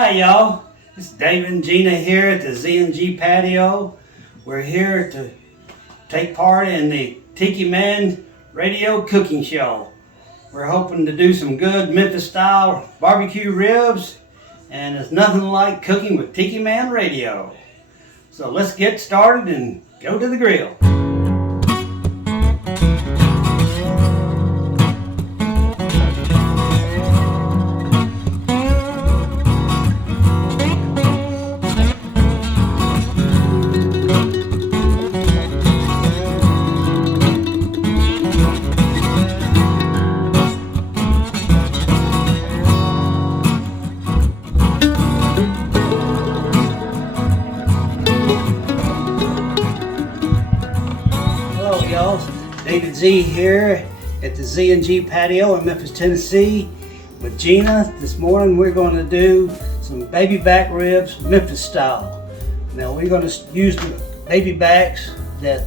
Hi y'all, it's David and Gina here at the Z and G Patio. We're here to take part in the Tiki Man Radio cooking show. We're hoping to do some good Memphis style barbecue ribs, and there's nothing like cooking with Tiki Man Radio. So let's get started and go to the grill. David Z here at the Z and G Patio in Memphis, Tennessee with Gina. This morning we're going to do some baby back ribs, Memphis style. Now we're going to use the baby backs that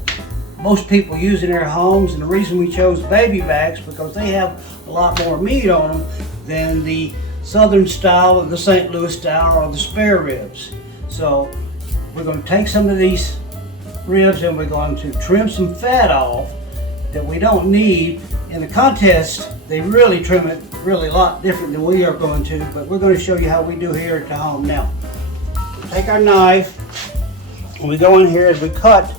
most people use in their homes, and the reason we chose baby backs because they have a lot more meat on them than the southern style or the St. Louis style or the spare ribs. So we're going to take some of these ribs and we're going to trim some fat off that we don't need. In the contest, they really trim it really a lot different than we are going to, but we're going to show you how we do here at the home. Now, we take our knife and we go in here as we cut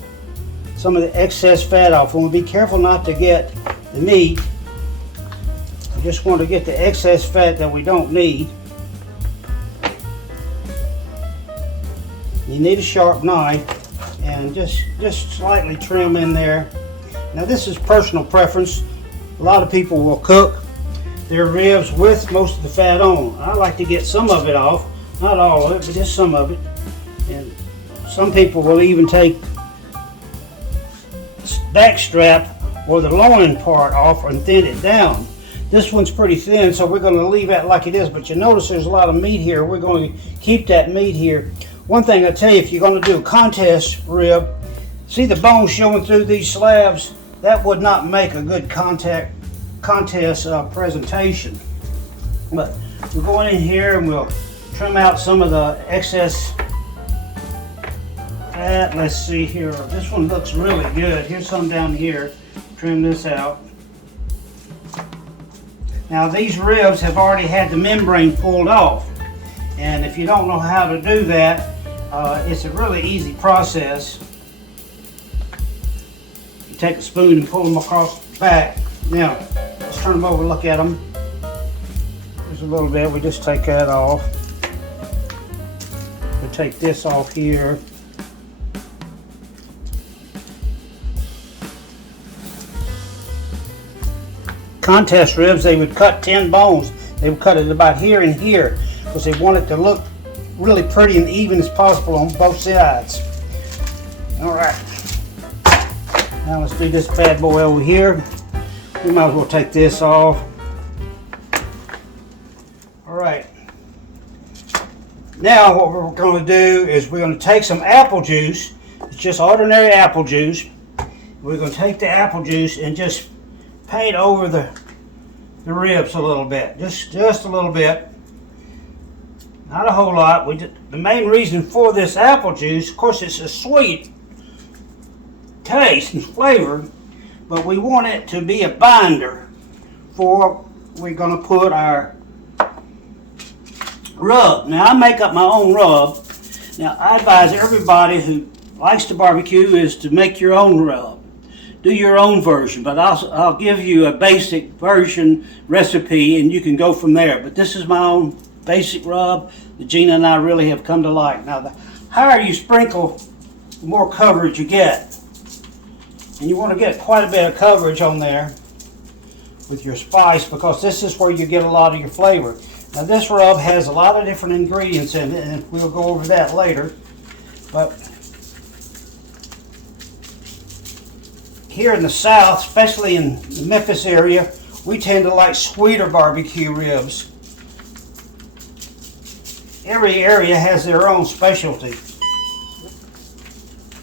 some of the excess fat off. And we'll be careful not to get the meat. We just want to get the excess fat that we don't need. You need a sharp knife and just slightly trim in there. Now this is personal preference. A lot of people will cook their ribs with most of the fat on. I like to get some of it off, not all of it, but just some of it. And some people will even take the back strap or the loin part off and thin it down. This one's pretty thin, so we're going to leave that like it is, but you notice there's a lot of meat here. We're going to keep that meat here. One thing I tell you, if you're going to do a contest rib, see the bones showing through these slabs? That would not make a good contest presentation. But we're going in here and we'll trim out some of the excess fat. Let's see here. This one looks really good. Here's some down here. Trim this out. Now these ribs have already had the membrane pulled off. And if you don't know how to do that, it's a really easy process. You take a spoon and pull them across the back. Now, let's turn them over and look at them. There's a little bit, we just take that off. We take this off here. Contest ribs, they would cut 10 bones. They would cut it about here and here because they want it to look really pretty and even as possible on both sides. All right. Now let's do this bad boy over here. We might as well take this off. All right. Now what we're going to do is we're going to take some apple juice. It's just ordinary apple juice. We're going to take the apple juice and just paint over the ribs a little bit. Just a little bit. Not a whole lot. The main reason for this apple juice, of course, it's a sweet taste and flavor, but we want it to be a binder for we're going to put our rub. Now I make up my own rub. Now I advise everybody who likes to barbecue is to make your own rub. Do your own version, but I'll give you a basic version recipe and you can go from there. But this is my own basic rub that Gina and I really have come to like. Now the higher you sprinkle, the more coverage you get. And you want to get quite a bit of coverage on there with your spice because this is where you get a lot of your flavor. Now this rub has a lot of different ingredients in it and we'll go over that later. But here in the South, especially in the Memphis area, we tend to like sweeter barbecue ribs. Every area has their own specialty.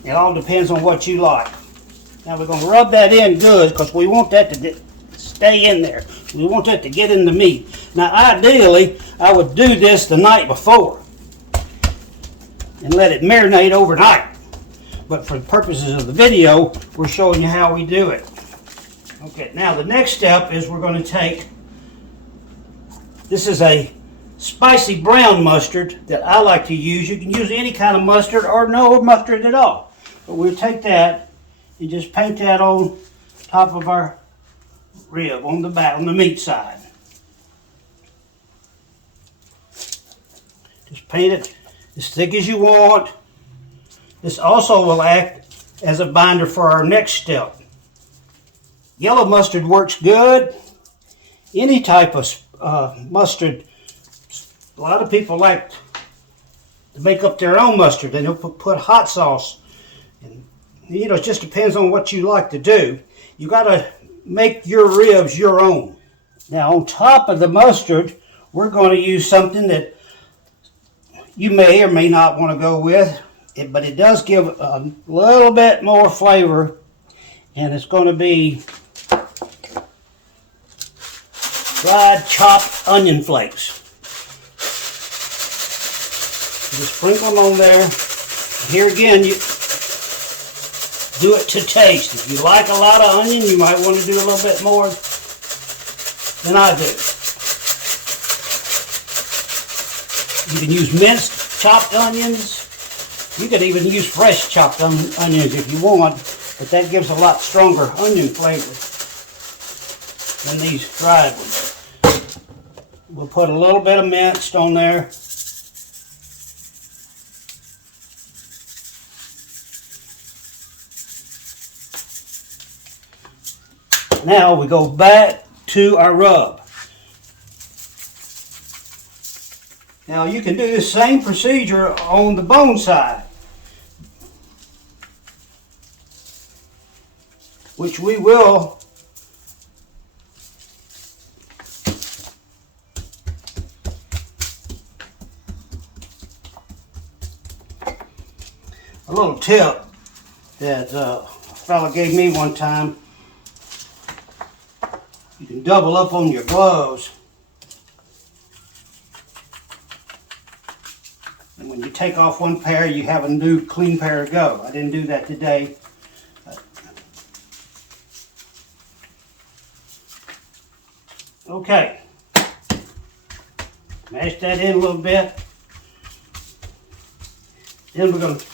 It all depends on what you like. Now we're going to rub that in good because we want that to stay in there. We want that to get in the meat. Now ideally, I would do this the night before and let it marinate overnight. But for the purposes of the video, we're showing you how we do it. Okay, now the next step is we're going to take, this is a spicy brown mustard that I like to use. You can use any kind of mustard or no mustard at all. But we'll take that and just paint that on top of our rib, on the back, on the meat side. Just paint it as thick as you want. This also will act as a binder for our next step. Yellow mustard works good. Any type of mustard. A lot of people like to make up their own mustard, and they'll put hot sauce. And, you know, it just depends on what you like to do. You got to make your ribs your own. Now, on top of the mustard, we're going to use something that you may or may not want to go with, but it does give a little bit more flavor, and it's going to be dried chopped onion flakes. Just sprinkle them on there. Here again, you do it to taste. If you like a lot of onion, you might want to do a little bit more than I do. You can use minced chopped onions. You could even use fresh chopped onions if you want, but that gives a lot stronger onion flavor than these dried ones. We'll put a little bit of minced on there. Now we go back to our rub. Now you can do the same procedure on the bone side, which we will a little tip that a fella gave me one time. You can double up on your gloves, and when you take off one pair, you have a new clean pair to go. I didn't do that today. Okay, mash that in a little bit. Then we're going to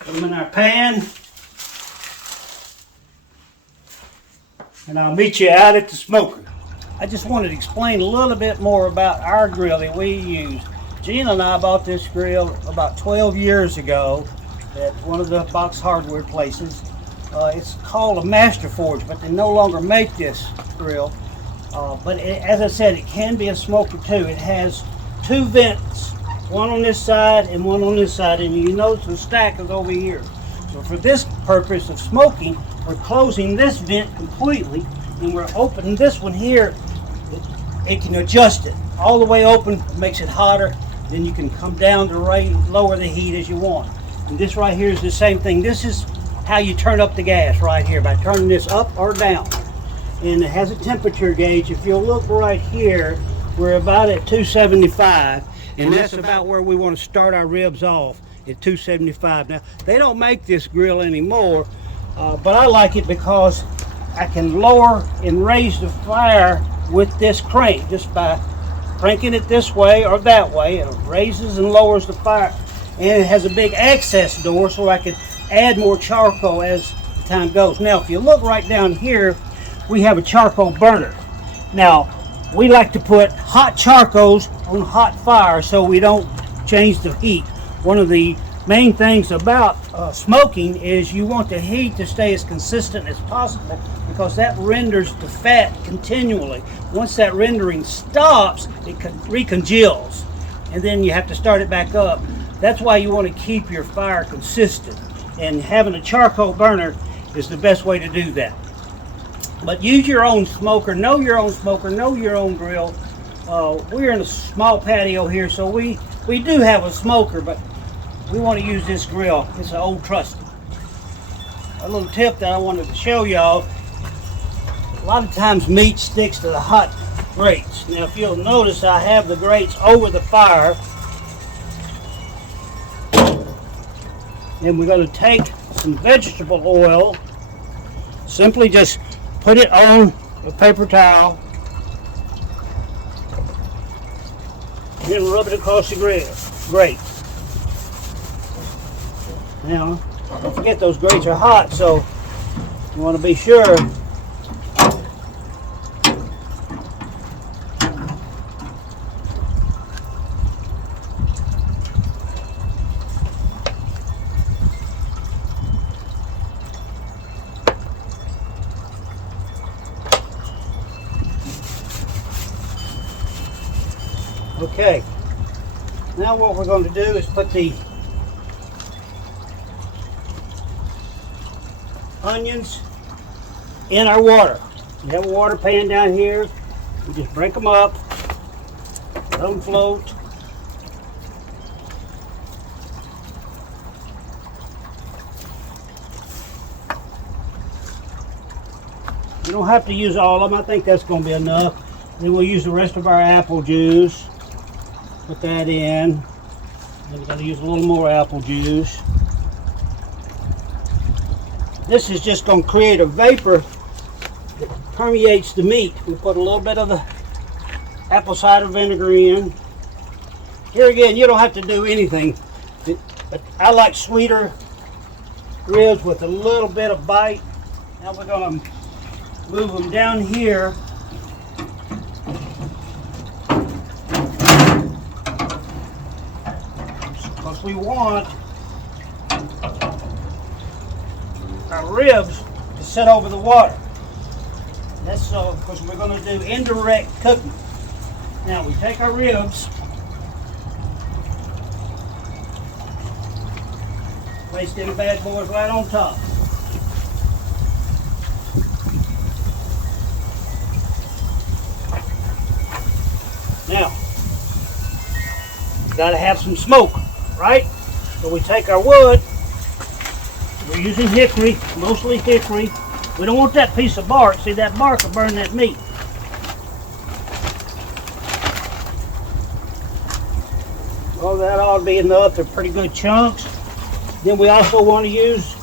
put them in our pan. And I'll meet you out at the smoker. I just wanted to explain a little bit more about our grill that we use. Gina and I bought this grill about 12 years ago at one of the box hardware places. It's called a Master Forge, but they no longer make this grill. But as I said, it can be a smoker too. It has two vents, one on this side and one on this side, and you notice the stack is over here. So for this purpose of smoking, we're closing this vent completely, and we're opening this one here. It can adjust it all the way open, makes it hotter. Then you can come down to lower the heat as you want. And this right here is the same thing. This is how you turn up the gas right here, by turning this up or down. And it has a temperature gauge. If you'll look right here, we're about at 275, and that's about where we want to start our ribs off, at 275. Now, they don't make this grill anymore, but I like it because I can lower and raise the fire with this crank just by cranking it this way or that way. It raises and lowers the fire, and it has a big access door so I can add more charcoal as the time goes. Now, if you look right down here, we have a charcoal burner. Now, we like to put hot charcoals on hot fire so we don't change the heat. One of the main things about smoking is you want the heat to stay as consistent as possible, because that renders the fat continually. Once that rendering stops, it recongeals, and then you have to start it back up. That's why you want to keep your fire consistent, and having a charcoal burner is the best way to do that. But use your own smoker, know your own smoker, know your own grill. We're in a small patio here, so we do have a smoker, but we want to use this grill. It's an old trusty. A little tip that I wanted to show y'all. A lot of times meat sticks to the hot grates. Now if you'll notice, I have the grates over the fire. Then we're going to take some vegetable oil, simply just put it on a paper towel, then rub it across the grate. Now, don't forget those grates are hot, so you want to be sure. Okay, now what we're going to do is put the onions in our water. We have a water pan down here. We just break them up, let them float. You don't have to use all of them. I think that's going to be enough. Then we'll use the rest of our apple juice. Put that in. Then we're going to use a little more apple juice. This is just going to create a vapor that permeates the meat. We put a little bit of the apple cider vinegar in. Here again, you don't have to do anything, but I like sweeter ribs with a little bit of bite. Now we're going to move them down here. Because we want our ribs to sit over the water. That's so because we're going to do indirect cooking. Now we take our ribs, place them bad boys right on top. Now, got to have some smoke, right? So we take our wood. We're using hickory, mostly hickory. We don't want that piece of bark. See, that bark will burn that meat. Well, that ought to be enough. They're pretty good chunks. Then we also want to use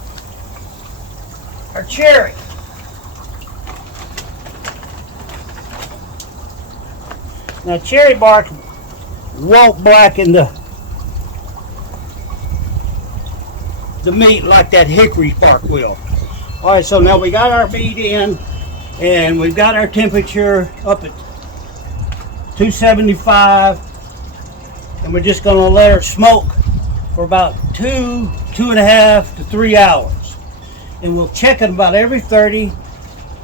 our cherry. Now, cherry bark won't blacken the meat like that hickory bark will. All right, so now we got our meat in, and we've got our temperature up at 275, and we're just going to let her smoke for about 2.5 to 3 hours. And we'll check it about every 30,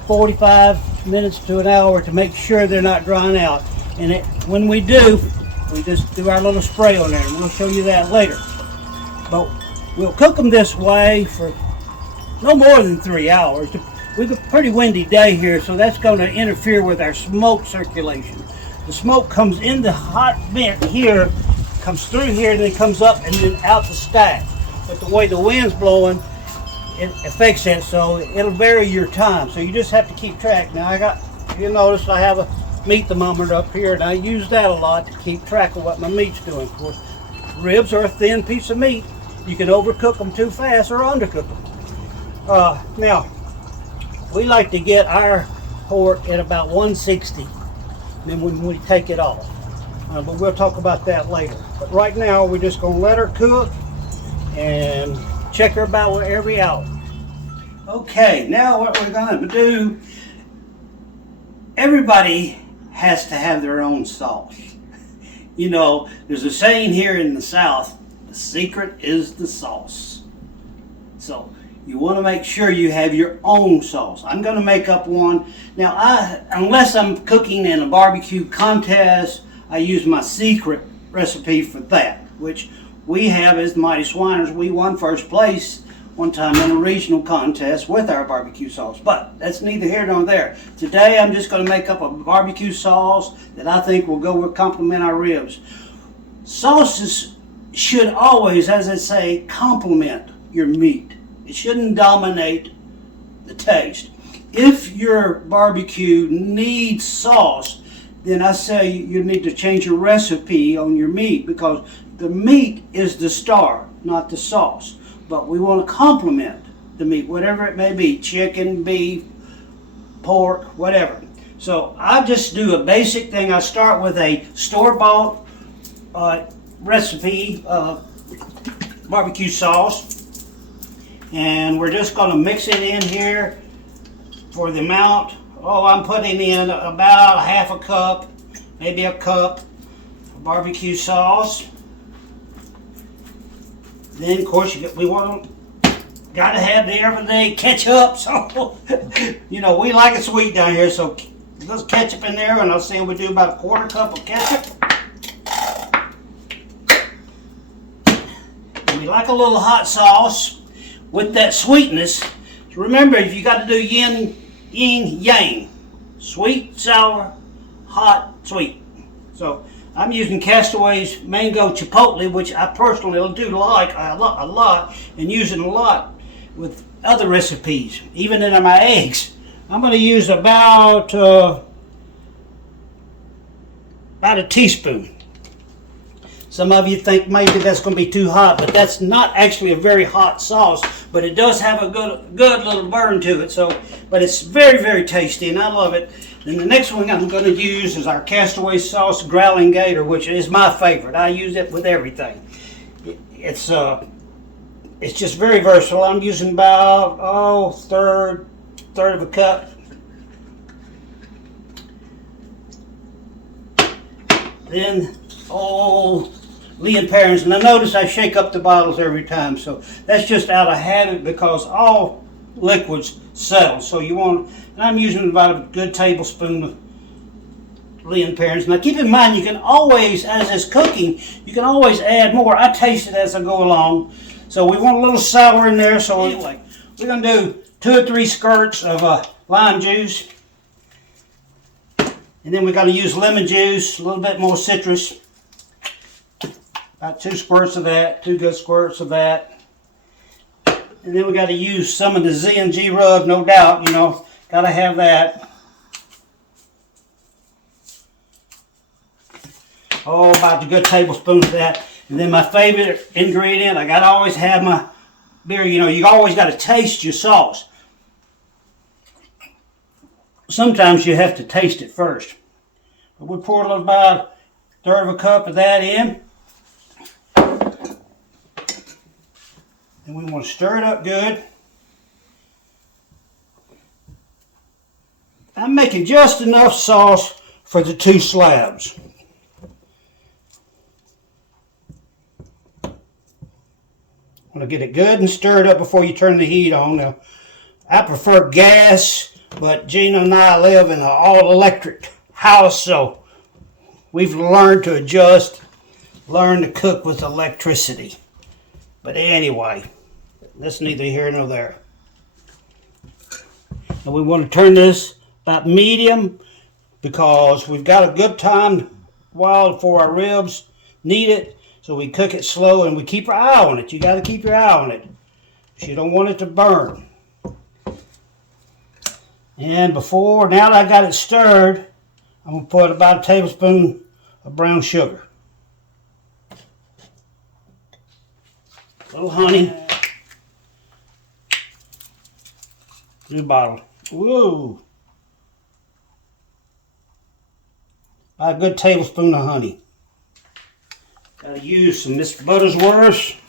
45 minutes to an hour to make sure they're not drying out. And when we do, we just do our little spray on there, and we'll show you that later. But we'll cook them this way for no more than 3 hours. We've got a pretty windy day here, so that's going to interfere with our smoke circulation. The smoke comes in the hot vent here, comes through here, and then comes up and then out the stack. But the way the wind's blowing, it affects that, so it'll vary your time. So you just have to keep track. Now you'll notice I have a meat thermometer up here, and I use that a lot to keep track of what my meat's doing. Of course, ribs are a thin piece of meat. You can overcook them too fast or undercook them. Now, we like to get our pork at about 160, and then when we take it off. But we'll talk about that later. But right now, we're just going to let her cook and check her about every hour. Okay, now what we're going to do, everybody has to have their own sauce. You know, there's a saying here in the South, the secret is the sauce. So you want to make sure you have your own sauce. I'm going to make up one. Now, unless I'm cooking in a barbecue contest, I use my secret recipe for that, which we have as the Mighty Swiners. We won first place one time in a regional contest with our barbecue sauce, but that's neither here nor there. Today I'm just going to make up a barbecue sauce that I think will go complement our ribs. Sauces should always, as I say, complement your meat. It shouldn't dominate the taste. If your barbecue needs sauce, then I say you need to change your recipe on your meat, because the meat is the star, not the sauce. But we want to complement the meat, whatever it may be, chicken, beef, pork, whatever. So I just do a basic thing. I start with a store-bought recipe barbecue sauce, and we're just going to mix it in here for the amount. Oh, I'm putting in about a half a cup, maybe a cup of barbecue sauce. Then, of course, gotta have the everyday ketchup. So, you know, we like it sweet down here, so there's ketchup in there, and I'll say we do about a quarter cup of ketchup. And we like a little hot sauce with that sweetness. Remember, if you got to do yin, yang, sweet, sour, hot, sweet. So I'm using Castaway's Mango Chipotle, which I personally do like a lot, and use it a lot with other recipes, even in my eggs. I'm going to use about a teaspoon. Some of you think maybe that's going to be too hot, but that's not actually a very hot sauce, but it does have a good little burn to it. So, but it's very, very tasty, and I love it. Then the next one I'm going to use is our Castaway Sauce Growling Gator, which is my favorite. I use it with everything. It's just very versatile. I'm using about third of a cup. Then Lee and Perrins, and I notice I shake up the bottles every time, so that's just out of habit, because all liquids settle. So you want, and I'm using about a good tablespoon of Lee and Perrins. Now keep in mind, you can always, as it's cooking, you can always add more. I taste it as I go along. So we want a little sour in there, so anyway, we're going to do 2 or 3 squirts of lime juice. And then we're going to use lemon juice, a little bit more citrus. About 2 squirts of that, 2 good squirts of that. And then we got to use some of the Z and G rub, no doubt, you know, got to have that. Oh, about a good tablespoon of that. And then my favorite ingredient, I got to always have my beer, you know, you always got to taste your sauce. Sometimes you have to taste it first. But we pour about a third of a cup of that in. And we want to stir it up good. I'm making just enough sauce for the 2 slabs. Want to get it good and stirred up before you turn the heat on. Now, I prefer gas, but Gina and I live in an all-electric house, so we've learned to adjust, learn to cook with electricity. But anyway, that's neither here nor there. And we want to turn this about medium, because we've got a good time while before our ribs need it. So we cook it slow, and we keep our eye on it. You got to keep your eye on it, because you don't want it to burn. And now that I got it stirred, I'm going to put about a tablespoon of brown sugar. A little honey. New bottle. Whoa. About a good tablespoon of honey. Got to use some Miss Buttersworth.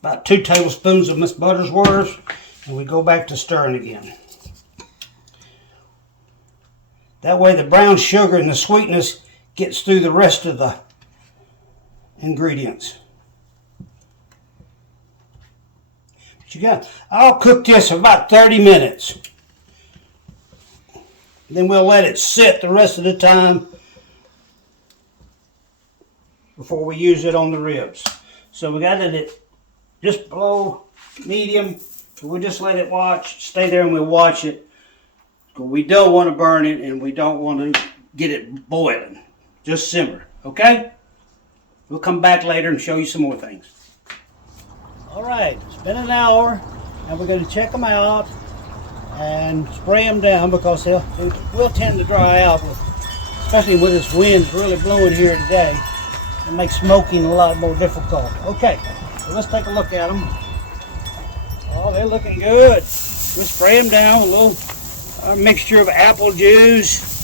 About 2 tablespoons of Miss Buttersworth, and we go back to stirring again. That way the brown sugar and the sweetness gets through the rest of the ingredients. But I'll cook this for about 30 minutes. Then we'll let it sit the rest of the time before we use it on the ribs. So we got it at just below medium. So we'll just let it stay there, and we'll watch it. We don't want to burn it, and we don't want to get it boiling. Just simmer, okay? We'll come back later and show you some more things. All right, it's been an hour, and we're going to check them out. and spray them down because they will tend to dry out, especially with this wind really blowing here today. It makes smoking a lot more difficult. Okay, so let's take a look at them. Oh, they're looking good. We'll spray them down with a little mixture of apple juice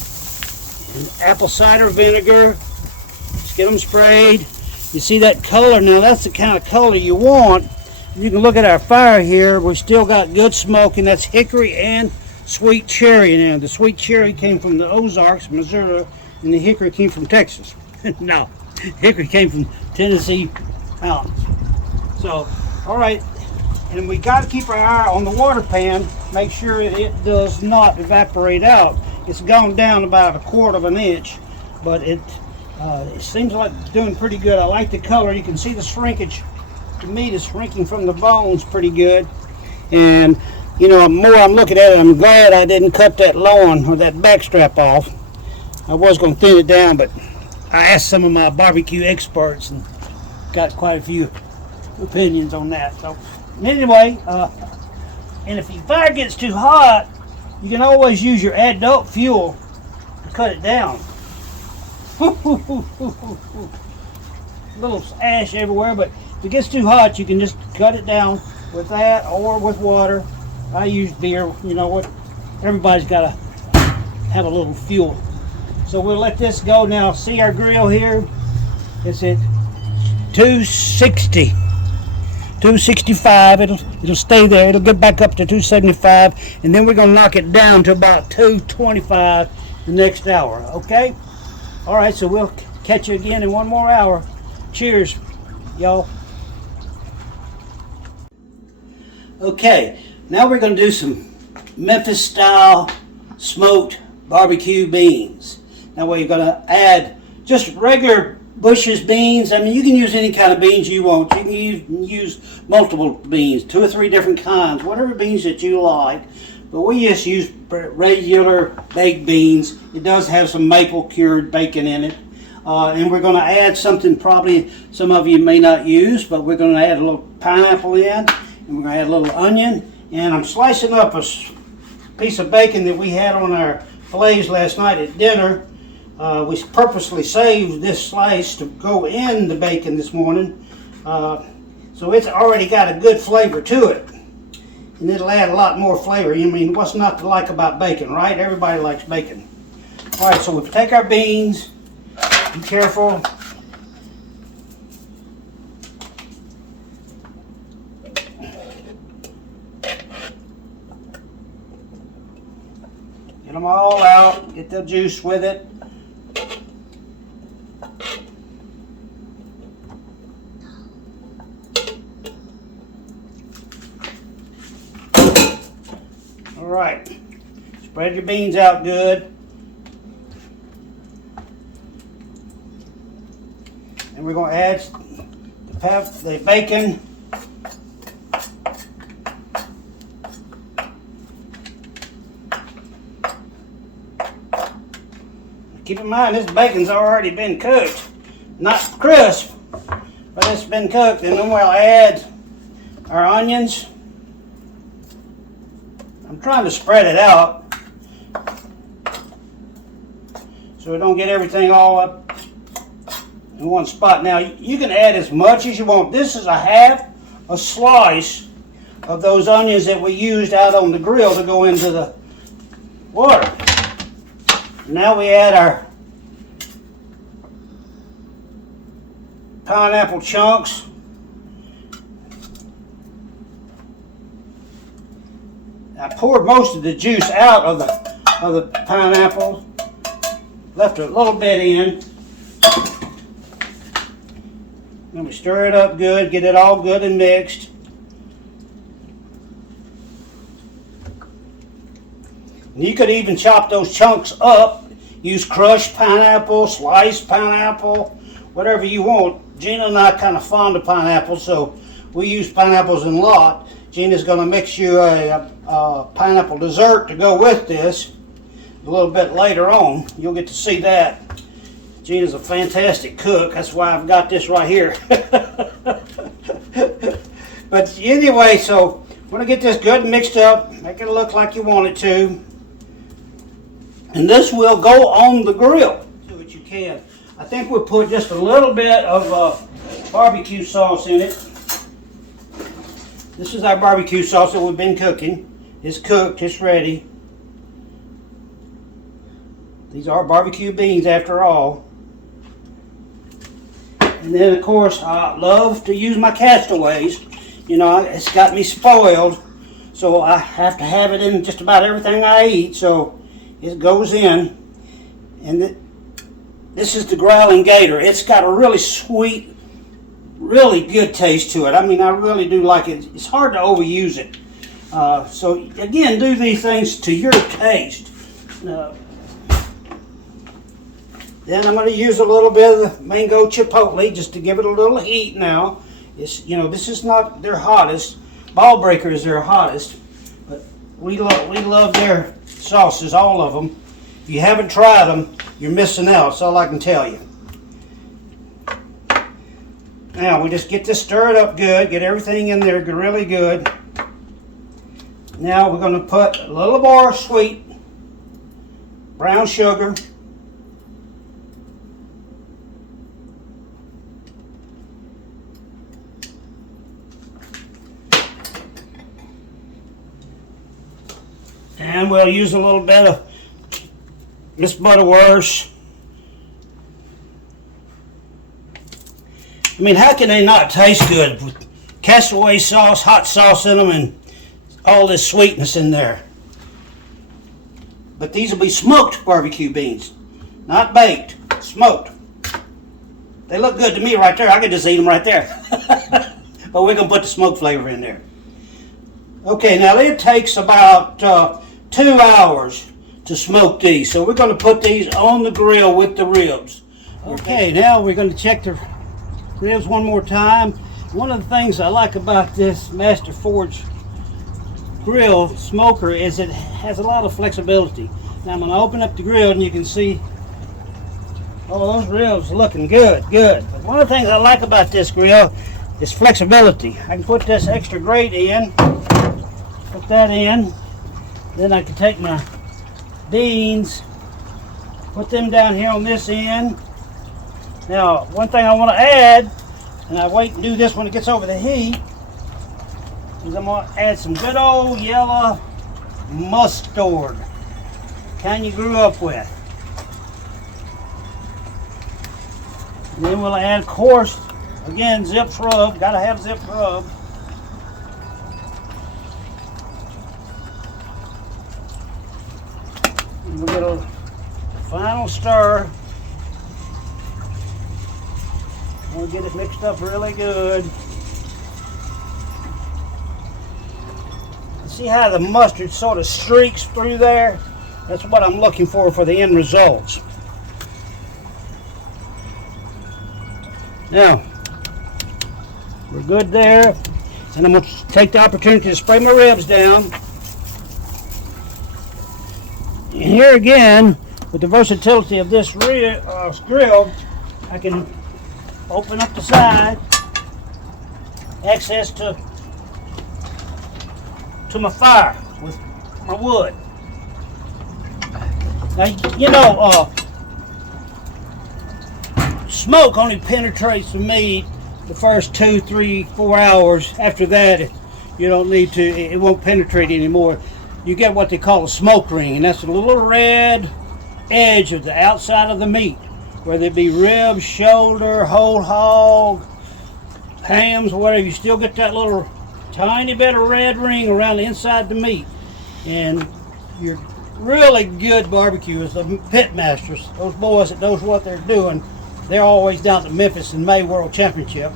and apple cider vinegar. Just get them sprayed. You see that color now? That's the kind of color you want. You can look at our fire here. We still got good smoke, and that's hickory and sweet cherry. Now, the sweet cherry came from the Ozarks, Missouri, and the hickory came from Texas. No, hickory came from Tennessee mountains. So, all right. And we got to keep our eye on the water pan, make sure it does not evaporate out. It's gone down about 1/4 of an inch, but it seems like it's doing pretty good. I like the color. You can see the shrinkage. The meat is shrinking from the bones pretty good. And, you know, the more I'm looking at it, I'm glad I didn't cut that loin or that back strap off. I was going to thin it down, but I asked some of my barbecue experts and got quite a few opinions on that. So. Anyway, and if your fire gets too hot, you can always use your adult fuel to cut it down. Little ash everywhere, but if it gets too hot, you can just cut it down with that or with water. I use beer. You know what? Everybody's got to have a little fuel. So we'll let this go now. See our grill here? It's at 260. 265, it'll stay there. It'll get back up to 275, and then we're gonna knock it down to about 225 the next hour. Okay? All right, so we'll catch you again in one more hour. Cheers, y'all. Okay, now we're gonna do some Memphis style smoked barbecue beans. Now we're gonna add just regular Bush's beans. I mean, you can use any kind of beans you want. You can use multiple beans, 2 or 3 different kinds, whatever beans that you like. But we just use regular baked beans. It does have some maple cured bacon in it. And we're going to add something probably some of you may not use, but we're going to add a little pineapple in, and we're going to add a little onion. And I'm slicing up a piece of bacon that we had on our fillets last night at dinner. We purposely saved this slice to go in the bacon this morning, so it's already got a good flavor to it, and it'll add a lot more flavor. I mean, what's not to like about bacon, right? Everybody likes bacon. All right, so we'll take our beans. Be careful. Get them all out. Get the juice with it. Alright, spread your beans out good. And we're going to add the bacon. Keep in mind this bacon's already been cooked. Not crisp, but it's been cooked. And then we'll add our onions. I'm trying to spread it out so we don't get everything all up in one spot. Now you can add as much as you want. This is half a slice of those onions that we used out on the grill to go into the water. Now we add our pineapple chunks. I poured most of the juice out of the pineapple, left a little bit in. Then we stir it up good, get it all good and mixed. And you could even chop those chunks up, use crushed pineapple, sliced pineapple, whatever you want. Gina and I are kind of fond of pineapple, so we use pineapples in a lot. Gina's going to mix you a pineapple dessert to go with this a little bit later on. You'll get to see that. Gina's a fantastic cook. That's why I've got this right here. But anyway, so Want to get this good mixed up, make it look like you want it to. And this will go on the grill. Do what you can. I think we'll put just a little bit of barbecue sauce in it. This is our barbecue sauce that we've been cooking. It's cooked, it's ready. These are barbecue beans after all. And then of course I love to use my castaways. You know, it's got me spoiled, so I have to have it in just about everything I eat, so it goes in. And this is the growling gator. It's got a really sweet, really good taste to it. I mean, I really do like it. It's hard to overuse it. So again, do these things to your taste. Then I'm going to use a little bit of the mango chipotle just to give it a little heat now. It's, you know, this is not their hottest. Ball Breaker is their hottest, but we love their sauces, all of them. If you haven't tried them, you're missing out. That's all I can tell you. Now we just get this stirred up good, get everything in there really good. Now we're going to put a little more sweet brown sugar. And we'll use a little bit of Miss Butterworth. I mean, how can they not taste good with castaway sauce, hot sauce in them, and all this sweetness in there? But these will be smoked barbecue beans, not baked, smoked. They look good to me right there. I could just eat them right there. But we're going to put the smoke flavor in there. Okay, now it takes about 2 hours to smoke these. So we're going to put these on the grill with the ribs. Okay, now we're going to check the ribs one more time. One of the things I like about this Master Forge grill smoker is it has a lot of flexibility. Now I'm going to open up the grill and you can see all those ribs looking good. But one of the things I like about this grill is flexibility. I can put this extra grate in, put that in. Then I can take my beans, put them down here on this end. Now, one thing I want to add, and I wait and do this when it gets over the heat, is I'm going to add some good old yellow mustard, kind you grew up with. And then we'll add, of course, again, zip rub. Got to have zip rub. We'll get a final stir. We'll get it mixed up really good. See how the mustard sort of streaks through there? That's what I'm looking for the end results. Now, we're good there. And I'm going to take the opportunity to spray my ribs down. And here again, with the versatility of this grill, I can open up the side, access to my fire with my wood. Now, you know, smoke only penetrates the meat the first 2, 3, 4 hours. After that, you don't need to, it won't penetrate anymore. You get what they call a smoke ring, and that's a little red edge of the outside of the meat, whether it be ribs, shoulder, whole hog, hams, whatever. You still get that little tiny bit of red ring around the inside of the meat. And your really good barbecue is the pit masters, those boys that knows what they're doing. They're always down at Memphis in May World Championship.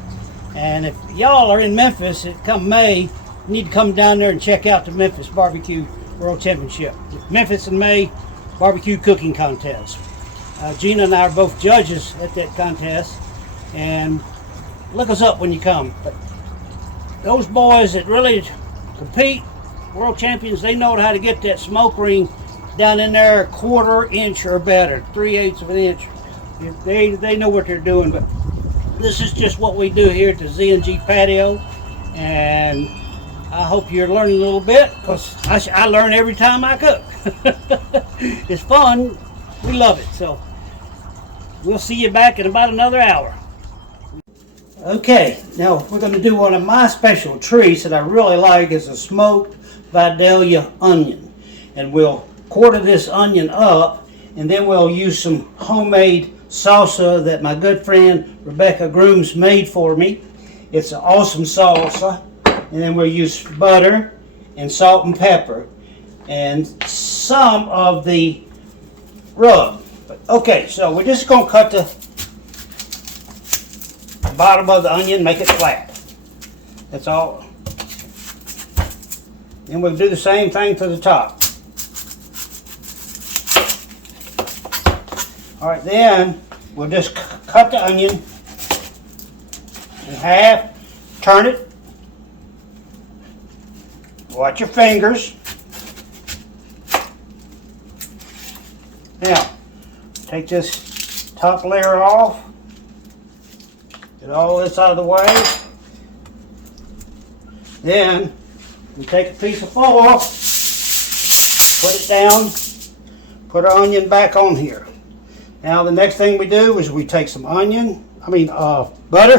And if y'all are in Memphis come May, you need to come down there and check out the Memphis Barbecue World Championship. Memphis in May Barbecue Cooking Contest. Gina and I are both judges at that contest, and look us up when you come. But those boys that really compete, world champions, they know how to get that smoke ring down in there a 1/4 inch or better, 3/8 of an inch. They know what they're doing. But this is just what we do here at the Z and G Patio, and I hope you're learning a little bit, because I learn every time I cook. It's fun. We love it. So we'll see you back in about another hour. Okay, now we're going to do one of my special treats that I really like is a smoked Vidalia onion. And we'll quarter this onion up, and then we'll use some homemade salsa that my good friend Rebecca Grooms made for me. It's an awesome salsa. And then we'll use butter and salt and pepper and some of the rub. Okay, so we're just going to cut the bottom of the onion, make it flat. That's all. Then we'll do the same thing to the top. All right, then we'll just cut the onion in half, turn it. Watch your fingers. Now, take this top layer off. Get all this out of the way. Then, we take a piece of foil, put it down, put our onion back on here. Now, the next thing we do is we take some butter,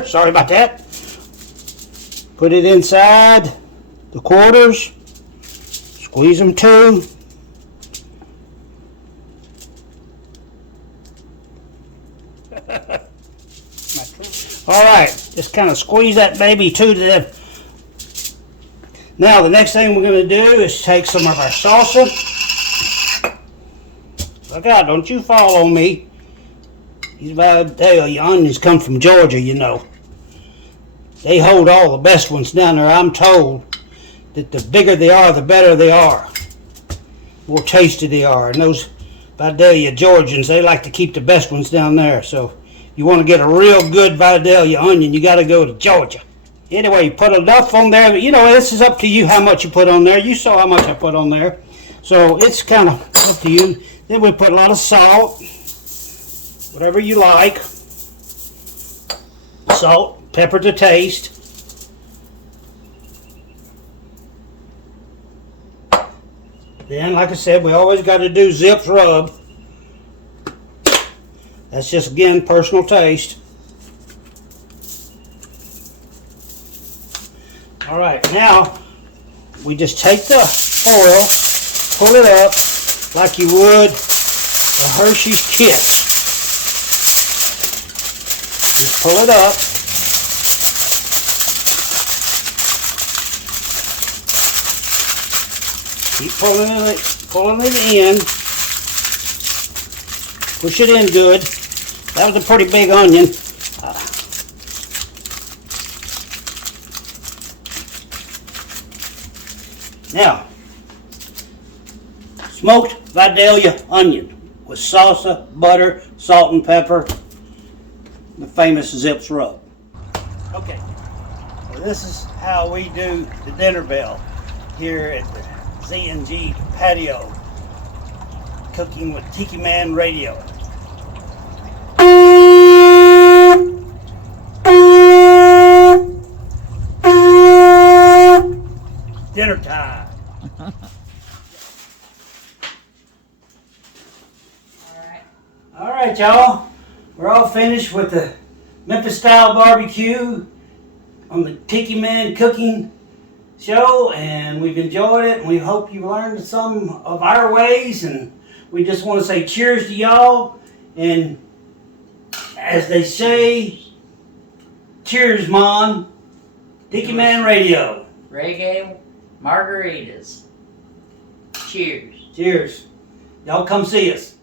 sorry about that. Put it inside the quarters, squeeze them too. All right, just kind of squeeze that baby to the. Now the next thing we're going to do is take some of our salsa. Look out, don't you fall on me. These Vidalia onions come from Georgia, you know. They hold all the best ones down there. I'm told that the bigger they are, the better they are. More tasty they are. And those Vidalia Georgians, they like to keep the best ones down there. So you want to get a real good Vidalia onion, you got to go to Georgia. Anyway, you put enough on there. You know, this is up to you how much you put on there. You saw how much I put on there. So it's kind of up to you. Then we put a lot of salt, whatever you like. Salt, pepper to taste. Then, like I said, we always got to do Zip's rub. That's just, again, personal taste. All right, now we just take the foil, pull it up like you would a Hershey's Kiss. Just pull it up. Keep pulling it in. Push it in good. That was a pretty big onion. Now, smoked Vidalia onion with salsa, butter, salt and pepper, the famous Zip's rub. Okay, well, this is how we do the dinner bell here at the Z and G Patio, cooking with Tiki Man Radio. Dinner time. All right, y'all. We're all finished with the Memphis style barbecue on the Tiki Man cooking show, and we've enjoyed it, and we hope you learned some of our ways, and we just want to say cheers to y'all, and as they say, cheers, Mon. Tiki Man Radio. Reggae margaritas. Cheers. Cheers. Y'all come see us.